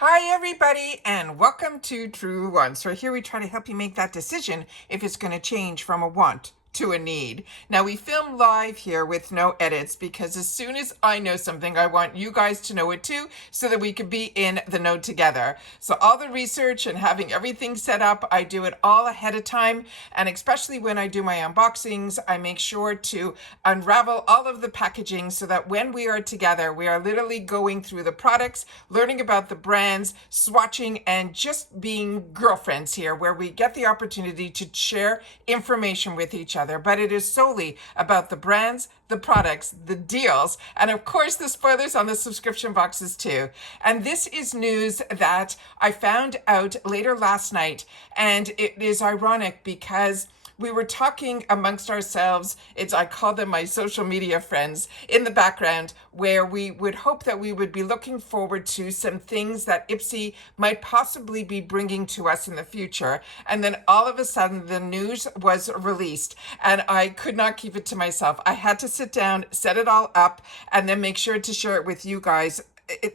Hi everybody and welcome to Truewants. So here we try to help you make that decision if it's going to change from a want to a need. Now we film live here with no edits because as soon as I know something, I want you guys to know it too so that we could be in the know together. So all the research and having everything set up, I do it all ahead of time. And especially when I do my unboxings, I make sure to unravel all of the packaging so that when we are together, we are literally going through the products, learning about the brands, swatching, and just being girlfriends here where we get the opportunity to share information with each other. But it is solely about the brands, the products, the deals, and of course the spoilers on the subscription boxes too. And this is news that I found out later last night, and it is ironic because we were talking amongst ourselves. I call them my social media friends in the background, where we would hope that we would be looking forward to some things that IPSY might possibly be bringing to us in the future. And then all of a sudden the news was released and I could not keep it to myself. I had to sit down, set it all up, and then make sure to share it with you guys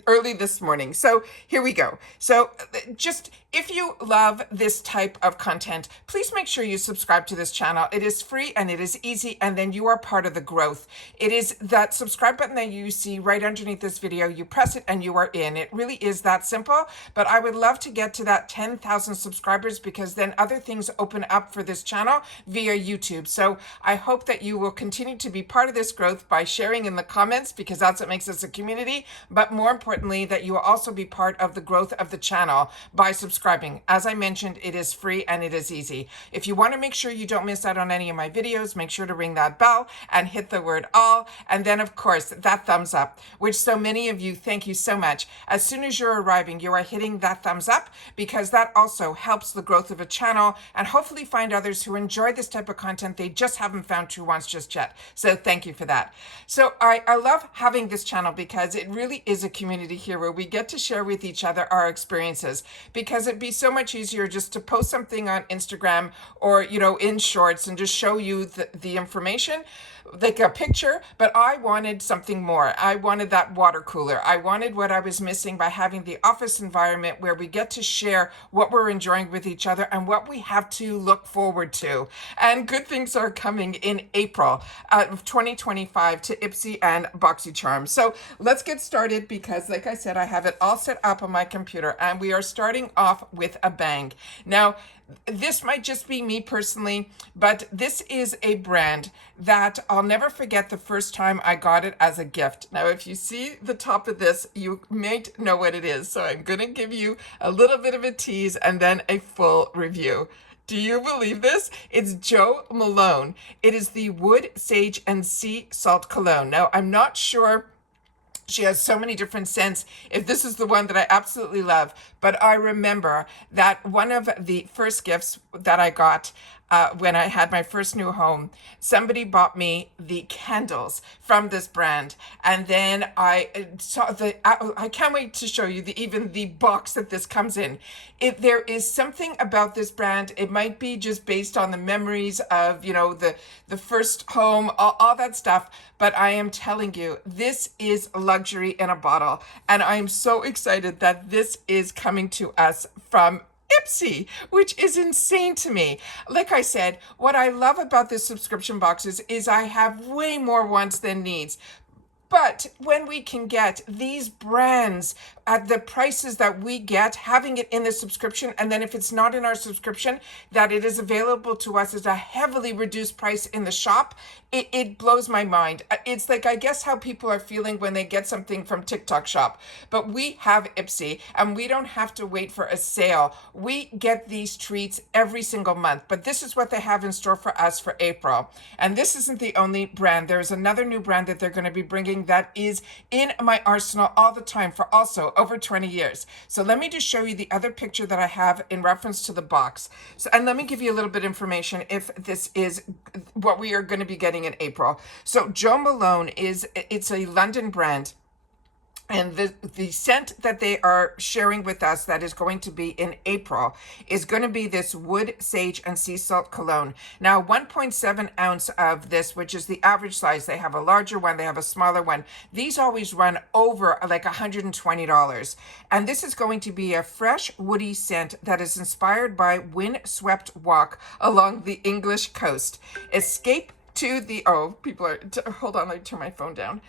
early this morning. So here we go. So just if you love this type of content, please make sure you subscribe to this channel. It is free and it is easy, and then you are part of the growth. It is that subscribe button that you see right underneath this video. You press it and you are in. It really is that simple, but I would love to get to that 10,000 subscribers because then other things open up for this channel via YouTube. So I hope that you will continue to be part of this growth by sharing in the comments because that's what makes us a community, but more importantly, that you will also be part of the growth of the channel by subscribing. As I mentioned, it is free and it is easy. If you want to make sure you don't miss out on any of my videos, make sure to ring that bell and hit the word all. And then of course, that thumbs up, which so many of you, thank you so much. As soon as you're arriving, you are hitting that thumbs up because that also helps the growth of a channel and hopefully find others who enjoy this type of content. They just haven't found Truewants just yet. So thank you for that. So I love having this channel because it really is a community here where we get to share with each other our experiences, because it'd be so much easier just to post something on Instagram or, in shorts and just show you the information, like a picture, but I wanted something more. I wanted that water cooler. I wanted what I was missing by having the office environment where we get to share what we're enjoying with each other and what we have to look forward to. And good things are coming in April of 2025 to IPSY and Boxycharm. So let's get started because, like I said, I have it all set up on my computer and we are starting off with a bang. Now, this might just be me personally, but this is a brand that I'll never forget the first time I got it as a gift. Now, if you see the top of this, you might know what it is. So I'm going to give you a little bit of a tease and then a full review. Do you believe this? It's Jo Malone. It is the Wood, Sage, and Sea Salt Cologne. Now, I'm not sure. She has so many different scents. If this is the one that I absolutely love, but I remember that one of the first gifts that I got when I had my first new home, somebody bought me the candles from this brand. And then I saw I can't wait to show you even the box that this comes in. There is something about this brand. It might be just based on the memories of, the first home, all that stuff. But I am telling you, this is luxury in a bottle. And I'm so excited that this is coming to us from IPSY, which is insane to me. Like I said, what I love about this subscription boxes is I have way more wants than needs. But when we can get these brands at the prices that we get, having it in the subscription, and then if it's not in our subscription, that it is available to us as a heavily reduced price in the shop, it blows my mind. It's like, I guess, how people are feeling when they get something from TikTok shop. But we have IPSY, and we don't have to wait for a sale. We get these treats every single month. But this is what they have in store for us for April. And this isn't the only brand. There's another new brand that they're going to be bringing that is in my arsenal all the time for also over 20 years. So let me just show you the other picture that I have in reference to the box. So, and let me give you a little bit of information if this is what we are going to be getting in April. So Jo Malone it's a London brand. And the scent that they are sharing with us that is going to be in April is going to be this wood, sage, and sea salt cologne. Now, 1.7 ounce of this, which is the average size. They have a larger one, they have a smaller one. These always run over like $120. And this is going to be a fresh, woody scent that is inspired by wind-swept walk along the English coast. Escape to the, oh, people are, hold on, let me turn my phone down.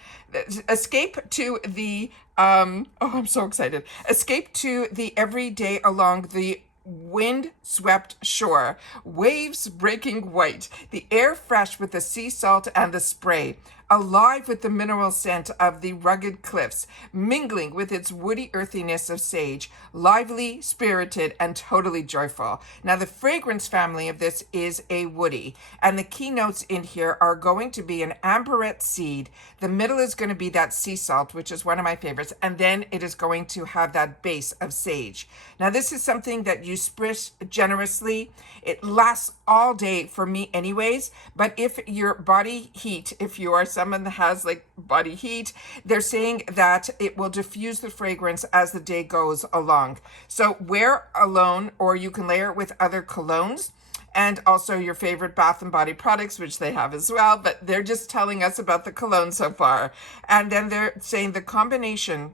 Escape to the, oh, I'm so excited. Escape to the everyday along the wind-swept shore, waves breaking white, the air fresh with the sea salt and the spray, alive with the mineral scent of the rugged cliffs, mingling with its woody earthiness of sage, lively, spirited, and totally joyful. Now, the fragrance family of this is a woody, and the keynotes in here are going to be an amberette seed. The middle is going to be that sea salt, which is one of my favorites, and then it is going to have that base of sage. Now, this is something that you spritz generously. It lasts all day for me anyways, but if your body heat, if you are someone that has like body heat, they're saying that it will diffuse the fragrance as the day goes along. So wear alone, or you can layer it with other colognes and also your favorite Bath and Body products, which they have as well, but they're just telling us about the cologne so far. And then they're saying the combination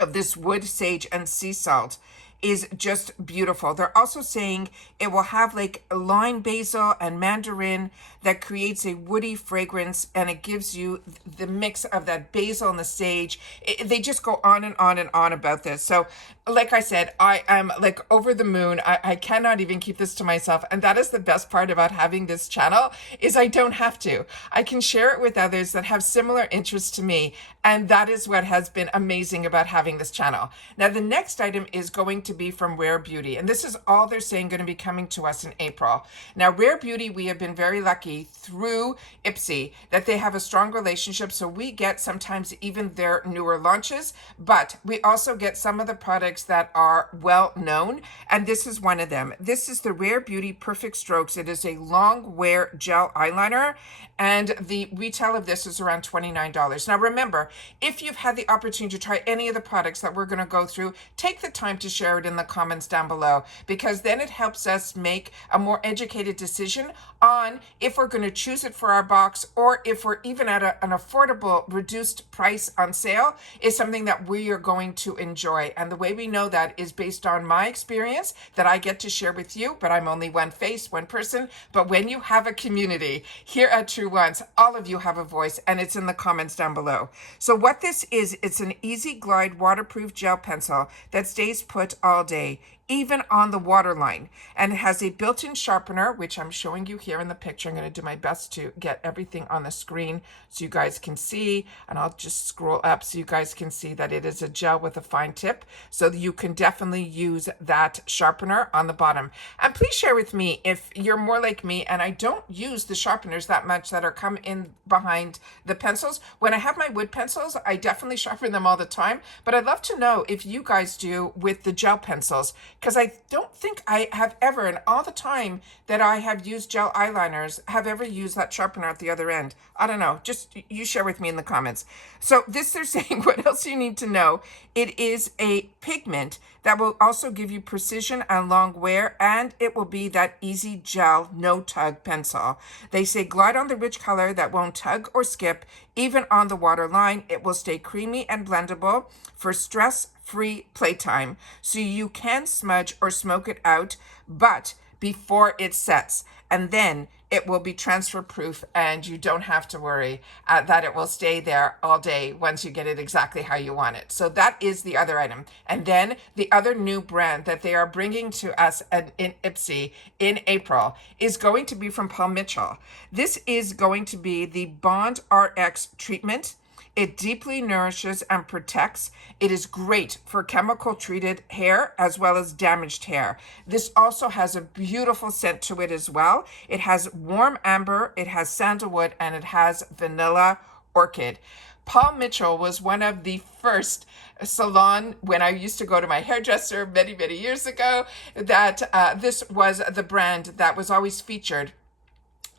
of this wood, sage, and sea salt is just beautiful. They're also saying it will have like lime basil and mandarin that creates a woody fragrance, and it gives you the mix of that basil and the sage. They just go on and on and on about this. So like I said, I am like over the moon. I cannot even keep this to myself. And that is the best part about having this channel, is I don't have to. I can share it with others that have similar interests to me. And that is what has been amazing about having this channel. Now, the next item is going to be from Rare Beauty. And this is all they're saying going to be coming to us in April. Now, Rare Beauty, we have been very lucky through IPSY that they have a strong relationship. So we get sometimes even their newer launches, but we also get some of the products that are well known. And this is one of them. This is the Rare Beauty Perfect Strokes. It is a long wear gel eyeliner, and the retail of this is around $29. Now remember, if you've had the opportunity to try any of the products that we're going to go through, take the time to share it in the comments down below, because then it helps us make a more educated decision on if we're going to choose it for our box, or if we're even at an affordable reduced price on sale is something that we are going to enjoy. And the way we know that is based on my experience that I get to share with you, but I'm only one face, one person. But when you have a community here at Truewants, all of you have a voice, and it's in the comments down below. So what this is, it's an easy glide waterproof gel pencil that stays put all day, even on the waterline, and it has a built-in sharpener, which I'm showing you here in the picture. I'm going to do my best to get everything on the screen so you guys can see, and I'll just scroll up so you guys can see that it is a gel with a fine tip, so you can definitely use that sharpener on the bottom. And please share with me if you're more like me and I don't use the sharpeners that much that are come in behind the pencils. When I have my wood pencils, I definitely sharpen them all the time, but I'd love to know if you guys do with the gel pencils, because I don't think I have ever, in all the time that I have used gel eyeliners, have ever used that sharpener at the other end. I don't know. Just you share with me in the comments. So this, they're saying, what else you need to know? It is a pigment that will also give you precision and long wear, and it will be that easy gel, no tug pencil. They say glide on the rich color that won't tug or skip, even on the water line. It will stay creamy and blendable for stress-free playtime, so you can smudge or smoke it out, but before it sets, and then it will be transfer proof, and you don't have to worry that it will stay there all day once you get it exactly how you want it. So that is the other item. And then the other new brand that they are bringing to us in IPSY in April is going to be from Paul Mitchell. This is going to be the Bond RX treatment. It deeply nourishes and protects. It is great for chemical treated hair as well as damaged hair. This also has a beautiful scent to it as well. It has warm amber, it has sandalwood, and it has vanilla orchid. Paul Mitchell was one of the first salon, when I used to go to my hairdresser many, many years ago, that this was the brand that was always featured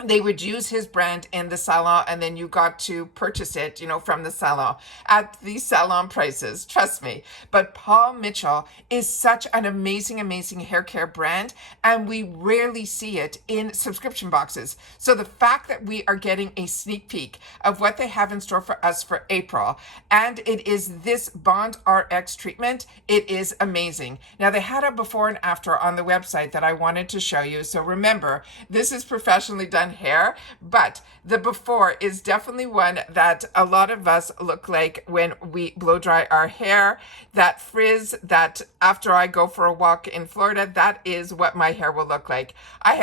they would use his brand in the salon, and then you got to purchase it, from the salon at the salon prices, trust me. But Paul Mitchell is such an amazing, amazing hair care brand, and we rarely see it in subscription boxes. So the fact that we are getting a sneak peek of what they have in store for us for April, and it is this Bond RX treatment, it is amazing. Now, they had a before and after on the website that I wanted to show you. So remember, this is professionally done hair, but the before is definitely one that a lot of us look like when we blow dry our hair. That frizz that after I go for a walk in Florida, that is what my hair will look like. I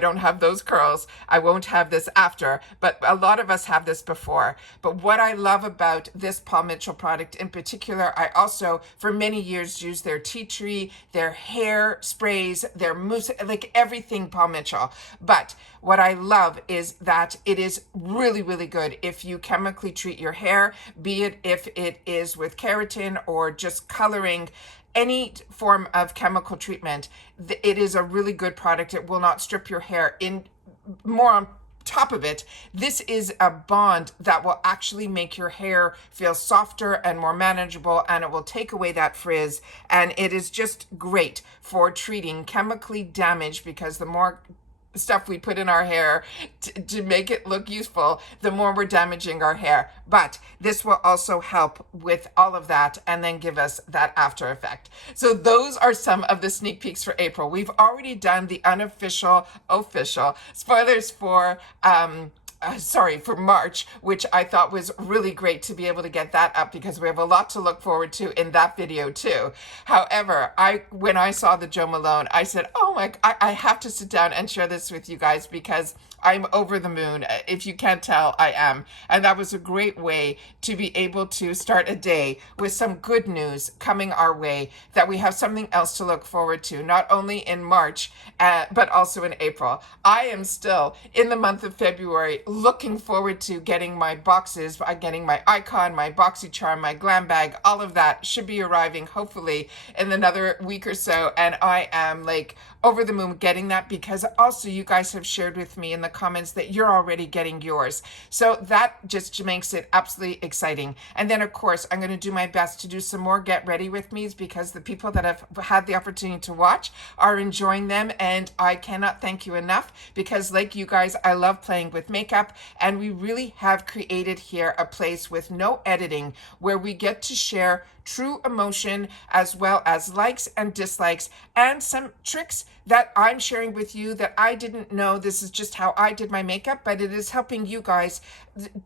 don't have those curls. I won't have this after, but a lot of us have this before. But what I love about this Paul Mitchell product in particular, I also for many years used their tea tree, their hair sprays, their mousse, like everything Paul Mitchell. But what I love is that it is really, really good if you chemically treat your hair, be it if it is with keratin or just coloring, any form of chemical treatment. It is a really good product. It will not strip your hair. In more on top of it, this is a bond that will actually make your hair feel softer and more manageable, and it will take away that frizz, and it is just great for treating chemically damaged, because the more stuff we put in our hair to make it look useful, the more we're damaging our hair. But this will also help with all of that and then give us that after effect. So those are some of the sneak peeks for April. We've already done the official spoilers for for March, which I thought was really great to be able to get that up, because we have a lot to look forward to in that video too. However, when I saw the Joe Malone, I said, oh my, I have to sit down and share this with you guys, because I'm over the moon. If you can't tell, I am. And that was a great way to be able to start a day with some good news coming our way, that we have something else to look forward to, not only in March, but also in April. I am still in the month of February looking forward to getting my boxes, getting my icon, my Boxycharm, my glam bag, all of that should be arriving hopefully in another week or so. And I am like over the moon getting that, because also you guys have shared with me in the comments that you're already getting yours. So that just makes it absolutely exciting. And then of course, I'm going to do my best to do some more get ready with me's, because the people that have had the opportunity to watch are enjoying them. And I cannot thank you enough, because like you guys, I love playing with makeup, and we really have created here a place with no editing, where we get to share true emotion, as well as likes and dislikes, and some tricks that I'm sharing with you that I didn't know. This is just how I did my makeup, but it is helping you guys,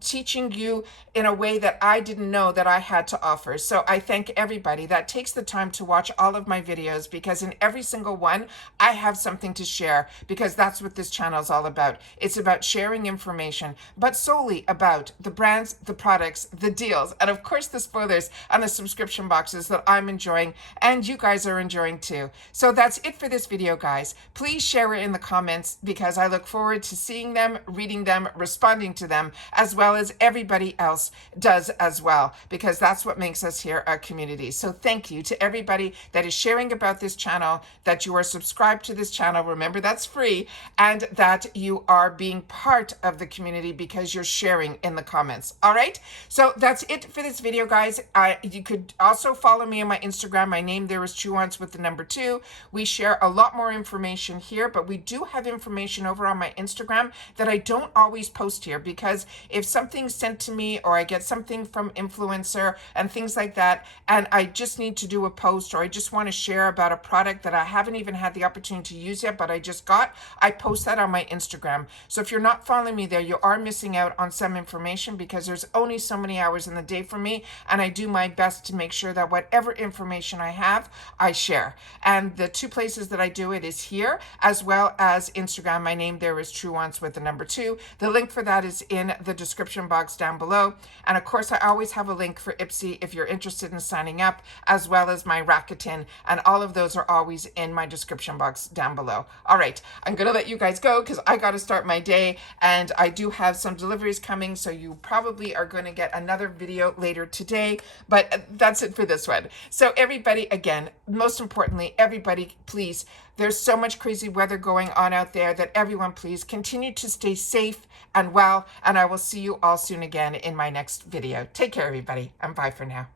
teaching you in a way that I didn't know that I had to offer. So I thank everybody that takes the time to watch all of my videos, because in every single one, I have something to share, because that's what this channel is all about. It's about sharing information, but solely about the brands, the products, the deals, and of course the spoilers on the subscription boxes that I'm enjoying and you guys are enjoying too. So that's it for this video, guys. Please share it in the comments, because I look forward to seeing them, reading them, responding to them, as well as everybody else does as well, because that's what makes us here a community. So thank you to everybody that is sharing about this channel, that you are subscribed to this channel. Remember, that's free, and that you are being part of the community because you're sharing in the comments. All right, so that's it for this video, guys. You could also follow me on my Instagram. My name there is Truewants with the number 2. We share a lot more information here, but we do have information over on my Instagram that I don't always post here, because if something's sent to me, or I get something from influencer and things like that, and I just need to do a post, or I just want to share about a product that I haven't even had the opportunity to use yet, but I just got, I post that on my Instagram. So if you're not following me there, you are missing out on some information, because there's only so many hours in the day for me, and I do my best to make sure that whatever information I have, I share. And the 2 places that I do it is here, as well as Instagram. My name there is Truewants with the number 2. The link for that is in the description box down below. And of course, I always have a link for IPSY if you're interested in signing up, as well as my Rakuten, and all of those are always in my description box down below. All right, I'm gonna let you guys go, because I got to start my day, and I do have some deliveries coming, so you probably are going to get another video later today, but that's that's it for this one. So everybody, again, most importantly, everybody, please, there's so much crazy weather going on out there that everyone, please continue to stay safe and well. And I will see you all soon again in my next video. Take care, everybody, and bye for now.